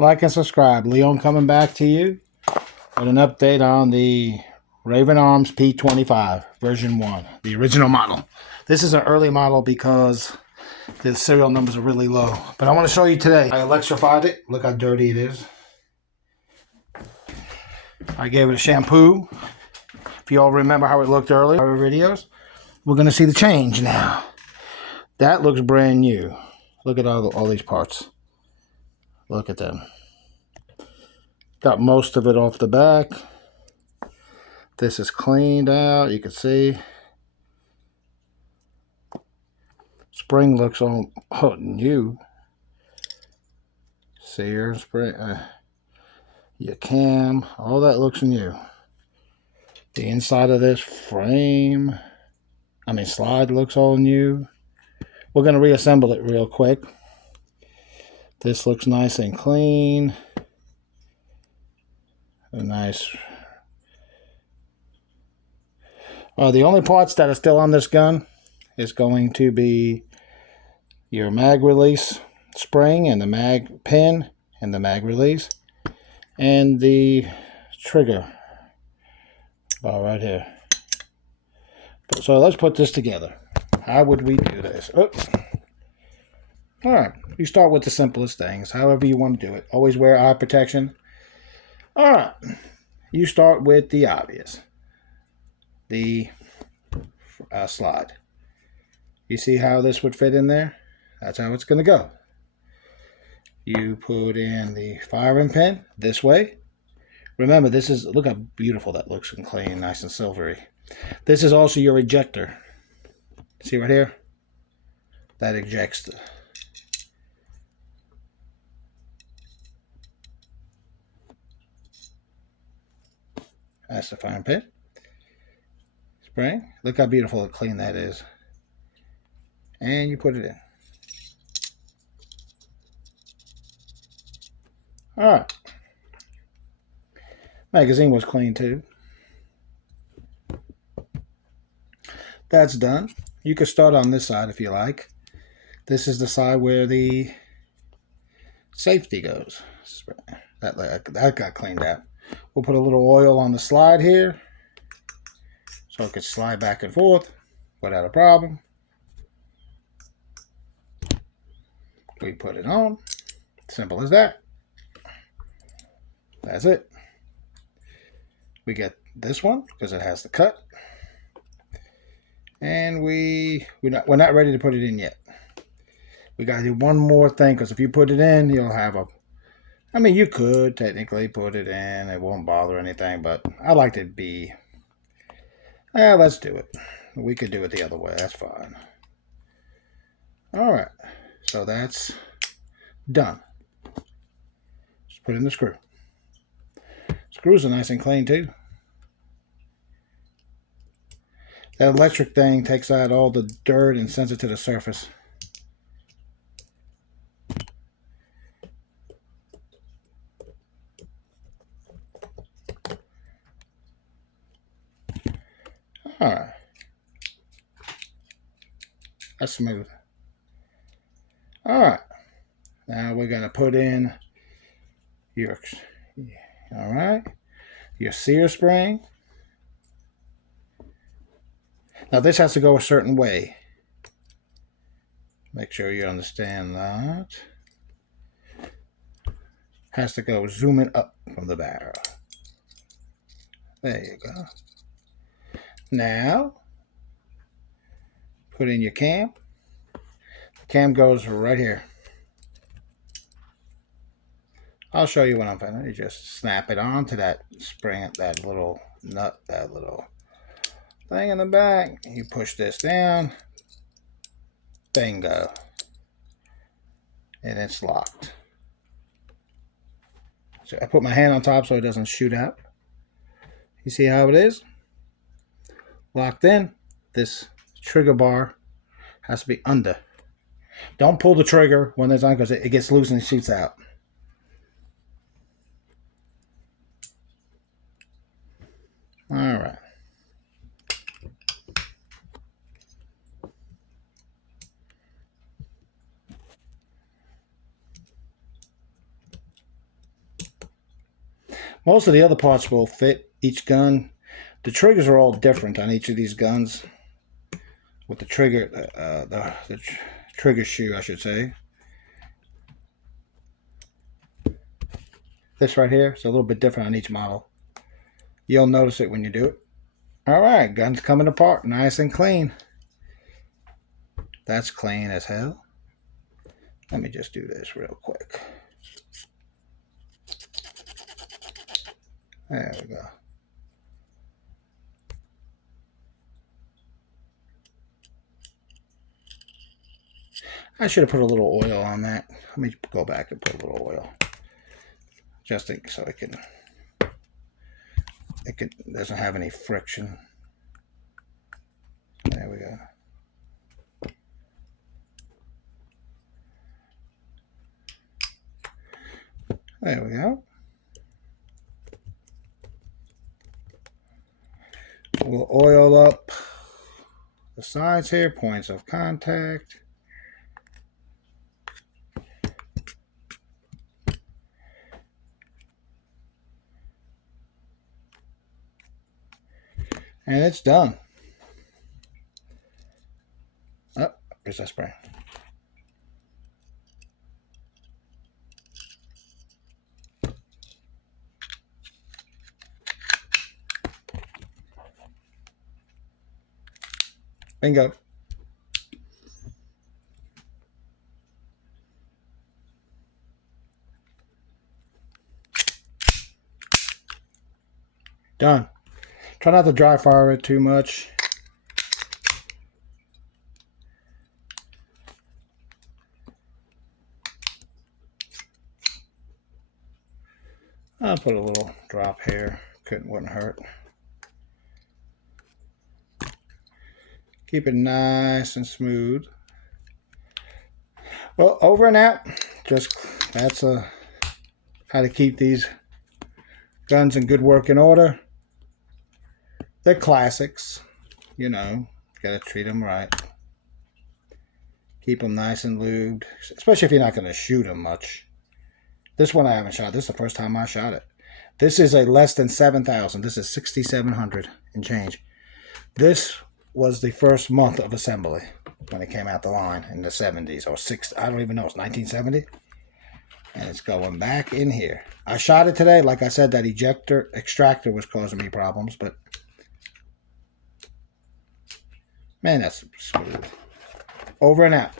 like and subscribe. Leon coming back to you with an update on the Raven Arms P25 version 1, the original model. This is an early model because the serial numbers are really low. But I want to show you today. I electrified it. Look how dirty it is. I gave it a shampoo. If you all remember how it looked earlier in our videos, we're going to see the change now. That looks brand new. Look at all these parts. Look at them. Got most of it off the back. This is cleaned out. You can see. Spring looks all new. See here, spring. Your cam. All that looks new. The inside of this frame, slide looks all new. We're going to reassemble it real quick. This looks nice and clean. A nice. The only parts that are still on this gun is going to be your mag release spring and the mag pin and the mag release and the trigger bar right here. So let's put this together. How would we do this? Alright, you start with the simplest things, however you want to do it. Always wear eye protection. Alright, you start with the obvious. The slide. You see how this would fit in there? That's how it's going to go. You put in the firing pin this way. Remember, this is, look how beautiful that looks and clean, nice and silvery. This is also your ejector. See right here? That ejects the... That's the firing pin. Spring. Look how beautiful and clean that is. And you put it in. Alright. Magazine was clean too. That's done. You can start on this side if you like. This is the side where the safety goes. That got cleaned out. We'll put a little oil on the slide here so it could slide back and forth without a problem. We put it on. Simple as that. That's it. We get this one because it has the cut. And we're not ready to put it in yet. We got to do one more thing because if you put it in, you'll have a... you could technically put it in. It won't bother anything, but I like to be... let's do it. We could do it the other way. That's fine. Alright. So that's done. Just put in the screw. Screws are nice and clean too. That electric thing takes out all the dirt and sends it to the surface. Alright. That's smooth. Alright. Now we're going to put in your sear spring. Now this has to go a certain way. Make sure you understand that. Has to go zooming up from the barrel. There you go. Now, put in your cam. The cam goes right here. I'll show you when I'm finished. You just snap it onto that spring, that little nut, that little thing in the back. You push this down. Bingo. And it's locked. So I put my hand on top so it doesn't shoot out. You see how it is? Locked in. This trigger bar has to be under. Don't pull the trigger when it's on because it gets loose and it shoots out. Alright. Most of the other parts will fit each gun. The triggers are all different on each of these guns. With the trigger, the trigger shoe, I should say. This right here is a little bit different on each model. You'll notice it when you do it. Alright, gun's coming apart nice and clean. That's clean as hell. Let me just do this real quick. There we go. I should have put a little oil on that. Let me go back and put a little oil. Just so it doesn't have any friction. There we go. There we go. We'll oil up the sides here, points of contact. And it's done. Oh, where's that spray? Bingo. Done. Try not to dry fire it too much. I'll put a little drop here. Wouldn't hurt. Keep it nice and smooth. Well, over and out. That's how to keep these guns in good working order. They're classics, you know. Gotta treat them right. Keep them nice and lubed, especially if you're not going to shoot them much. This one I haven't shot. This is the first time I shot it. This is a less than 7,000. This is 6,700 and change. This was the first month of assembly when it came out the line in the 70s or I don't even know. It's 1970. And it's going back in here. I shot it today. Like I said, that extractor was causing me problems, but man, that's smooth. Over and out.